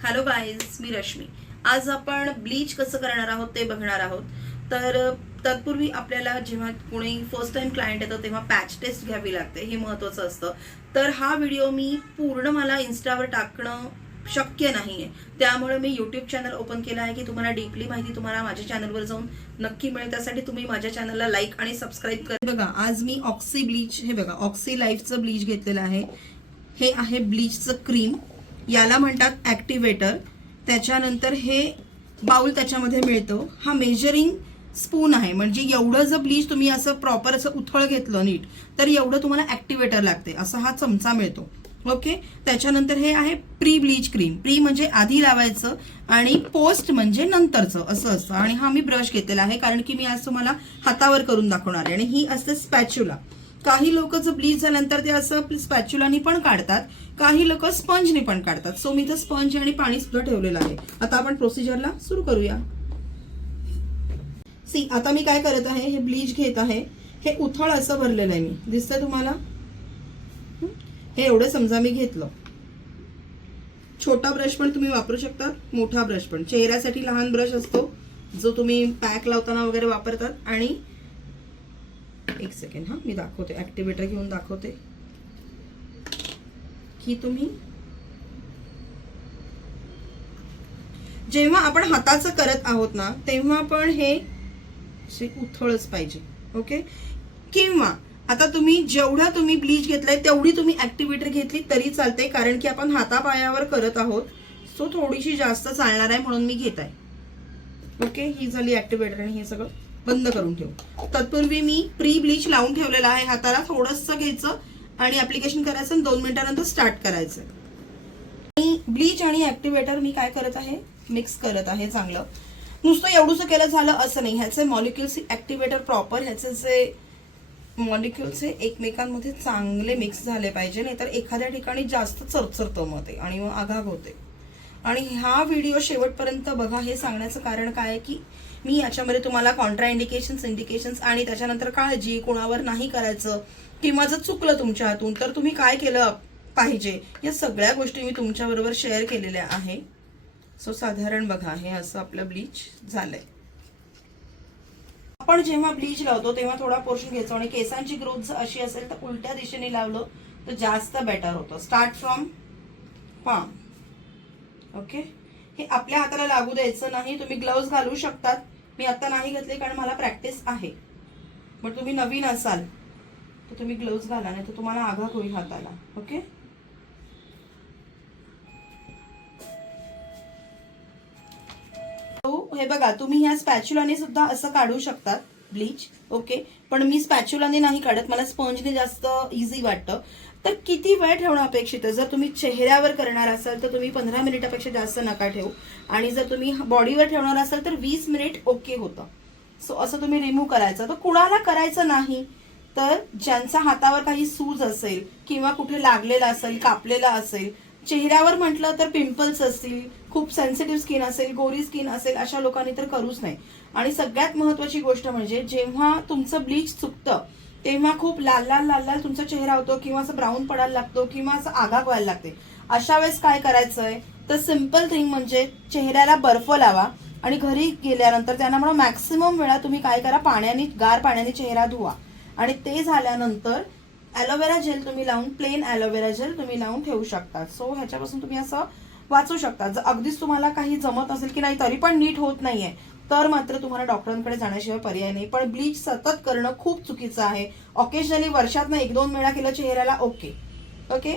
Hello guys, मी रश्मी. आज आपण bleach कसं करणार आहोत ते बघणार आहोत. तर तत्पूर्वी आपल्याला जेव्हा कोणी फर्स्ट टाइम क्लायंट येतं तेव्हा पॅच टेस्ट घ्यावी लागते, हे महत्त्वाचं असतं. तर हा व्हिडिओ मी पूर्ण मला इन्स्टावर टाकणं शक्य नाहीये, त्यामुळे मी यूट्यूब चॅनल ओपन केलं आहे की तुम्हाला डीपली माहिती तुम्हाला माझ्या चॅनलवर जाऊन नक्की मिळेल. त्यासाठी तुम्ही माझ्या चॅनलला लाईक आणि सबस्क्राईब करा. बघा, आज मी ऑक्सी ब्लीच, हे बघा ऑक्सी लाईफचं ब्लीच घेतलेलं आहे. हे आहे ब्लीचचं क्रीम, याला म्हणतात ॲक्टिवेटर. त्याच्यानंतर हे बाउल त्याच्यामध्ये मिळतो. हा मेजरिंग स्पून आहे, म्हणजे एवढं जर ब्लीच तुम्ही असं प्रॉपर असं उथळ घेतलं नीट तर एवढं तुम्हाला ॲक्टिवेटर लागते. असा हा चमचा मिळतो. ओके. त्याच्यानंतर हे आहे प्री ब्लीच क्रीम. प्री म्हणजे आधी लावायचं आणि पोस्ट म्हणजे नंतरचं असं असतं. आणि हा मी ब्रश घेतलेला आहे कारण की मी आज तुम्हाला हातावर करून दाखवणार आहे. आणि ही असते स्पॅच्युला. काही लोक जर ब्लीच झाल्यानंतर ते असं स्पॅच्युलानी पण काढतात, काही लोक स्पंजने पण काढतात. सो मी तर स्पंज आणि पाणी सुद्धा ठेवलेलं आहे. आता आपण प्रोसिजरला सुरू करूया. सी, आता मी काय करत आहे, हे ब्लीच घेत आहे. हे उथळ असं भरलेलं आहे. मी दिसतंय तुम्हाला? हे एवढं समजा मी घेतलं. छोटा ब्रश पण तुम्ही वापरू शकता, मोठा ब्रश पण. चेहऱ्यासाठी लहान ब्रश असतो जो तुम्ही पॅक लावताना वगैरे वापरतात. आणि एक सेकंड, हा मी दाखवते, ऍक्टिवेटर घेऊन दाखवते की तुम्ही जेव्हा आपण हाताचं करत आहोत ना तेव्हा पण हे उथळच पाहिजे. ओके. किंवा आता तुम्ही जेवढा तुम्ही ब्लीच घेतलाय तेवढी तुम्ही ऍक्टिवेटर घेतली तरी चालते, कारण की आपण हातापायावर करत आहोत. सो थोडीशी जास्त चालणार आहे म्हणून मी घेत आहे. ओके. ही झाली ऍक्टिवेटर आणि हे सगळं बंद करून ठेवू. तत्पूर्वी मी प्री ब्लीच लावून ठेवलेलं आहे हाताला. थोडंसं घ्यायचं आणि ऍप्लिकेशन करायचं आणि 2 मिनिटानंतर स्टार्ट करायचं. आणि ब्लीच आणि ऍक्टिवेटर मी काय करत आहे, मिक्स करत आहे चांगलं. नुसतं एवढंसं केलं झालं असं नाही. ह्याचे मॉलिक्युल्स ऍक्टिवेटर प्रॉपर ह्याचे जे मॉलिक्युल्स हे एकमेकांमध्ये चांगले मिक्स झाले पाहिजे, नाहीतर एखाद्या ठिकाणी जास्त चरचरतं मग ते आणि मग आघाग होते. आणि हा व्हिडिओ शेवटपर्यंत बघा. हे सांगण्याचं कारण काय आहे की मी याच्यामध्ये तुम्हाला कॉन्ट्रा इंडिकेशन्स, इंडिकेशन्स आणि त्याच्यानंतर काळजी कोणावर नाही करायचं, किंवा जर चुकलं तुमच्या हातून तर तुम्ही काय केलं पाहिजे, या सगळ्या गोष्टी मी तुमच्याबरोबर शेअर केलेल्या आहे. सो साधारण बघा, हे असं आपलं ब्लीच झालंय. आपण जेव्हा ब्लीच लावतो तेव्हा थोडा पोर्शन घ्यायचो आणि केसांची ग्रोथ जर अशी असेल तर उलट्या दिशेने लावलं तर जास्त बेटर होतं. Start from palm. ओके. हे आपल्या हाताला लागू द्यायचं नाही. तुम्ही ग्लोव्ज घालू शकतात. मी आता नाही घातले कारण मला प्रॅक्टिस आहे. पण तुम्ही नवीन असाल तर तुम्ही ग्लोव्ज घाला, नाही तर तुम्हाला आघात होईल हाताला. ओके. हे बघा, तुम्ही ह्या स्पॅच्युलाने सुद्धा असं काढू शकतात ब्लीच. ओके. पण मी स्पॅच्युलाने नाही काढत, मला स्पंजने जास्त इझी वाटतं. तर किती वेळ ठेवणं अपेक्षित आहे? जर तुम्ही चेहऱ्यावर करणार असाल तर तुम्ही 15 मिनिटापेक्षा जास्त नका ठेवू. आणि जर तुम्ही बॉडीवर ठेवणार असाल तर 20 मिनिट ओके होतं. सो असं तुम्ही रिमूव्ह करायचं. तर कुणाला करायचं नाही तर ज्यांचा हातावर काही सूज असेल किंवा कुठे लागलेला असेल, कापलेला असेल, चेहऱ्यावर म्हटलं तर पिंपल्स असतील, खूप सेन्सिटिव्ह स्किन असेल, गोरी स्किन असेल, अशा लोकांनी तर करूच नाही. आणि सगळ्यात महत्वाची गोष्ट म्हणजे जेव्हा तुमचं ब्लीच चुकतं तेव्हा खूप लाल लाल लाल लाल तुमचा चेहरा होतो, किंवा असं ब्राऊन पडायला लागतो, किंवा असं आघाग व्हायला लागते. अशा वेळेस काय करायचंय तर सिम्पल थिंग म्हणजे चेहऱ्याला बर्फ लावा आणि घरी गेल्यानंतर त्यांना मॅक्सिमम वेळा तुम्ही काय करा, पाण्याने, गार पाण्याने चेहरा धुवा. आणि ते झाल्यानंतर ॲलोवेरा जेल तुम्ही लावून, प्लेन ॲलोवेरा जेल तुम्ही लावून ठेवू शकता. सो ह्याच्यापासून तुम्ही असं वाचू शकता. जर अगदीच तुम्हाला काही जमत असेल की नाही तरी पण नीट होत नाहीये तर मात्र तुम्हाला डॉक्टरांकडे जाण्याशिवाय पर्याय नाही. पण ब्लीच सतत करणं खूप चुकीचं आहे. ऑकेजनली वर्षातनं 1-2 वेळा केलं चेहऱ्याला ओके. ओके.